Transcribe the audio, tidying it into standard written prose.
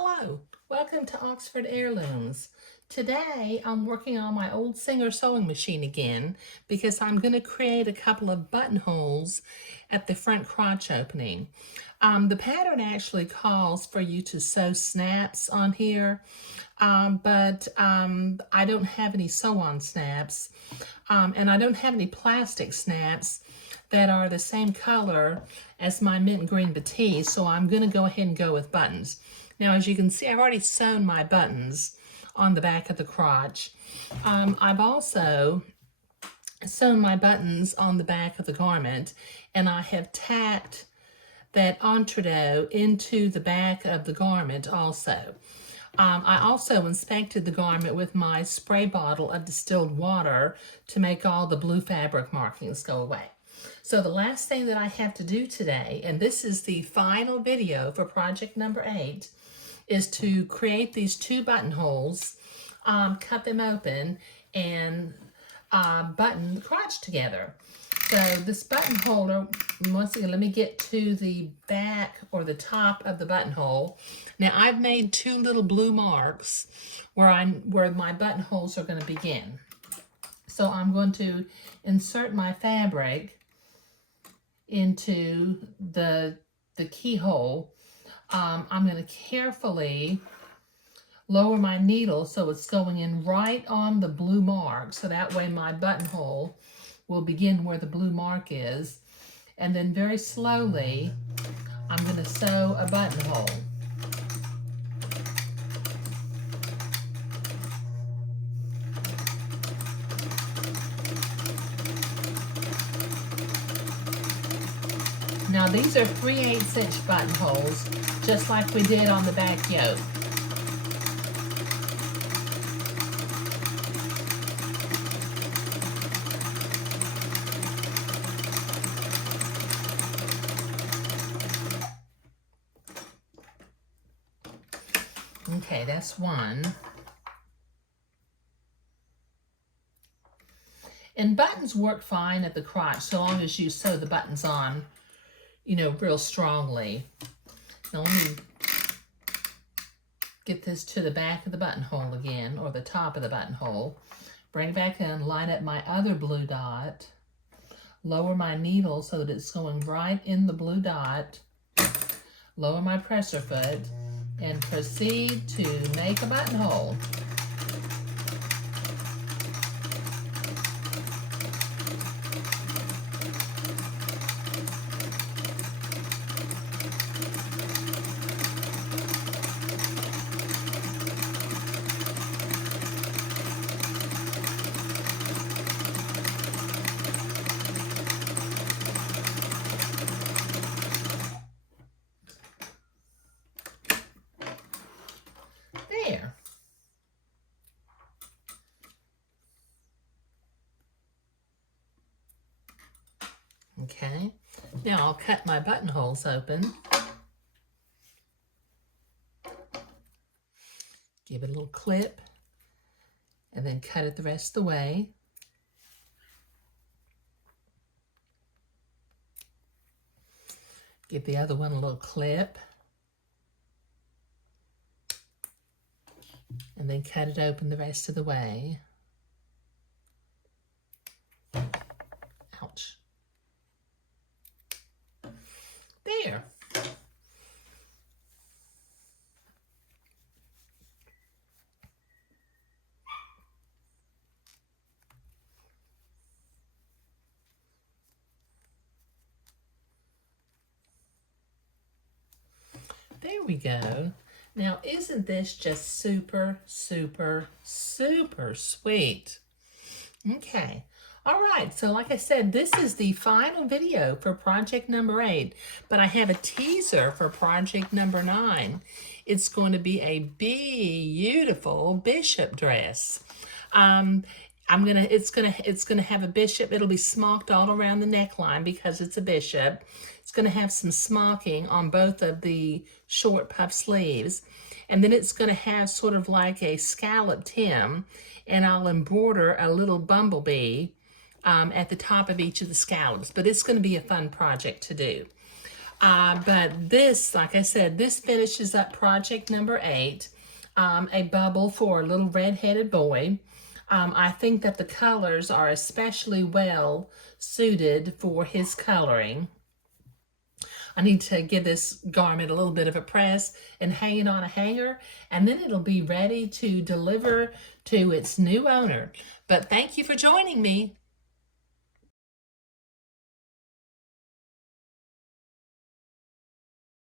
Hello, welcome to Oxford Heirlooms. Today I'm working on my old Singer sewing machine again because I'm going to create a couple of buttonholes at the front crotch opening. The pattern actually calls for you to sew snaps on here, but I don't have any sew-on snaps, and I don't have any plastic snaps that are the same color as my mint green batik, so I'm going to go ahead and go with buttons. Now, as you can see, I've already sewn my buttons on the back of the crotch. I've also sewn my buttons on the back of the garment, and I have tacked that entredot into the back of the garment also. I also inspected the garment with my spray bottle of distilled water to make all the blue fabric markings go away. So the last thing that I have to do today, and this is the final video for project number 8, is to create these 2 buttonholes, cut them open, and button the crotch together. So this buttonhole, once again, let me get to the back or the top of the buttonhole. Now I've made 2 little blue marks where my buttonholes are going to begin. So I'm going to insert my fabric into the keyhole. I'm going to carefully lower my needle so it's going in right on the blue mark, so that way my buttonhole will begin where the blue mark is, and then very slowly I'm going to sew a buttonhole. Now these are 3/8 inch buttonholes, just like we did on the back yoke. Okay, that's one. And buttons work fine at the crotch so long as you sew the buttons on, real strongly. Now let me get this to the back of the buttonhole again, or the top of the buttonhole. Bring back in, line up my other blue dot, lower my needle so that it's going right in the blue dot, lower my presser foot, and proceed to make a buttonhole. There. Okay, now I'll cut my buttonholes open. Give it a little clip, and then cut it the rest of the way. Give the other one a little clip, and then cut it open the rest of the way. Ouch. There. There we go. Now, isn't this just super, super, super sweet? Okay. All right. So like I said, this is the final video for project number 8, but I have a teaser for project number 9. It's going to be a beautiful bishop dress. It's gonna have a bishop. It'll be smocked all around the neckline because it's a bishop. It's gonna have some smocking on both of the short puff sleeves, and then it's gonna have sort of like a scalloped hem, and I'll embroider a little bumblebee at the top of each of the scallops. But it's gonna be a fun project to do. But this, like I said, this finishes up project number 8, a bubble for a little red-headed boy. I think that the colors are especially well suited for his coloring. I need to give this garment a little bit of a press and hang it on a hanger, and then it'll be ready to deliver to its new owner. But thank you for joining me.